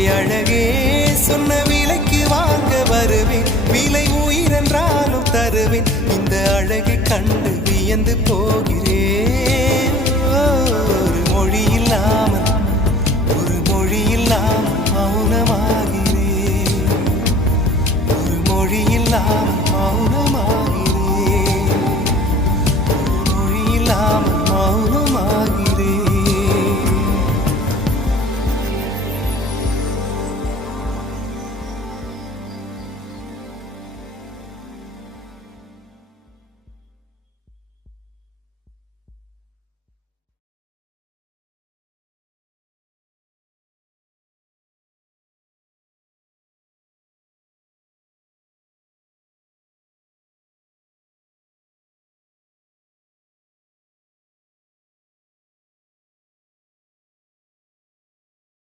கொடை அழகே சொன்ன விலைக்கு வாங்க வருவேன், விலை உயிரென்றாலும் தருவேன், இந்த அழகை கண்டு வியந்து போகிறேன்.